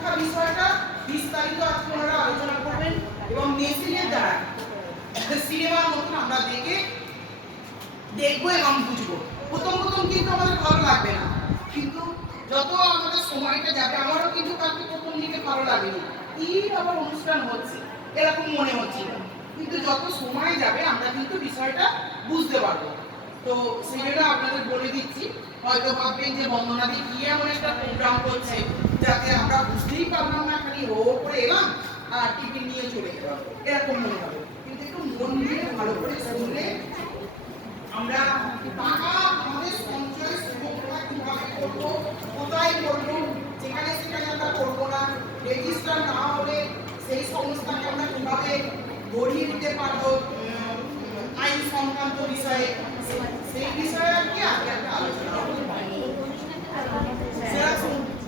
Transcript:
সুরক্ষা বিষয়টা বিস্তারিত আজকে ওনারা আলোচনা করবেন এবং মেশিনের দ্বারা সিনেমার মতন আমরা দেখবো এবং বুঝবো। প্রথম কিন্তু আমাদের ভালো লাগবে না, কিন্তু যত আমাদের সময়টা যাবে, আমারও কিন্তু কালকে প্রথম দিকে ভালো লাগেনি, কি আবার অনুষ্ঠান হচ্ছে এরকম মনে হচ্ছিল, কিন্তু যত সময় যাবে আমরা কিন্তু বিষয়টা বুঝতে পারবো। তো সেটা আপনাদের বলে দিচ্ছি, হয়তো ভাববেন যে বন্দনাদি কি এমন একটা প্রোগ্রাম করছে যাতে আমরা বুঝতেই পারলাম না, খালি হো করে এলাম আর টিফিন নিয়ে চলে গেলাম, এরকম মনে হবে। কিন্তু একটু মন দিয়ে ভালো করে শুনলে আমরা টাকা আমাদের সঞ্চয় সুরক্ষা কিভাবে করবো, কোথায় করবো, যেখানে সেখানে আমরা করবো না, রেজিস্টার না হলে সেই সংস্থাকে আমরা কিভাবে গড়িয়ে দিতে পারবো আইন সংক্রান্ত বিষয়ে, সেই বিষয়ে আর কি আজকে একটা আলোচনা